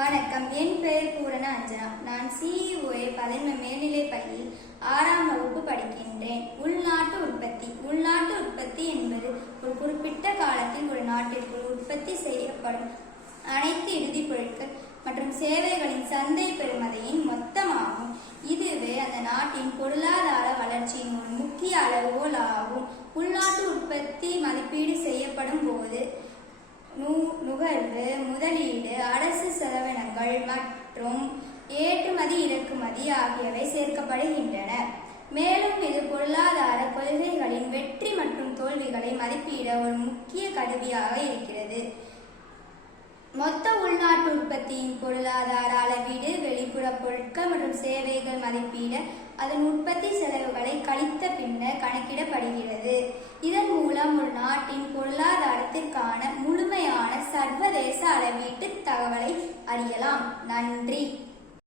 வணக்கம். என் பெயர் பூரண அஞ்சனா. நான் CEOA பதன்ம மேல்நிலைப் பள்ளியில் 6ஆம் வகுப்பு படிக்கின்றேன். உள்நாட்டு உற்பத்தி. உள்நாட்டு உற்பத்தி என்பது ஒரு குறிப்பிட்ட காலத்தில் ஒரு நாட்டிற்குள் உற்பத்தி செய்யப்படும் அனைத்து இறுதிப் பொருட்கள் மற்றும் சேவைகளின் சந்தை பெறுமதியின் மொத்தமாகும். இதுவே அந்த நாட்டின் பொருளாதார வளர்ச்சியின் ஒரு முக்கிய அளவுகோல் ஆகும். உள்நாட்டு உற்பத்தி மதிப்பீடு செய்யப்படும் போது நுகர்வு, முதலீடு, அரசு செலவினங்கள் மற்றும் ஏற்றுமதி இறக்குமதி ஆகியவை சேர்க்கப்படுகின்றன. மேலும் இது பொருளாதார கொள்கைகளின் வெற்றி மற்றும் தோல்விகளை மதிப்பிட ஒரு முக்கிய கருவியாக இருக்கிறது. மொத்த உள்நாட்டு உற்பத்தியின் பொருளாதார அளவீடு, வெளிப்புற பொருட்கள் மற்றும் சேவைகள் மதிப்பீட அதன் உற்பத்தி செலவுகளை கழித்த பின்னர் கணக்கிடப்படுகிறது. இதன் மூலம் ஒரு நாட்டின் பொருளாதாரத்திற்கான முழுமையான சர்வதேச அளவீட்டு தகவலை அறியலாம். நன்றி.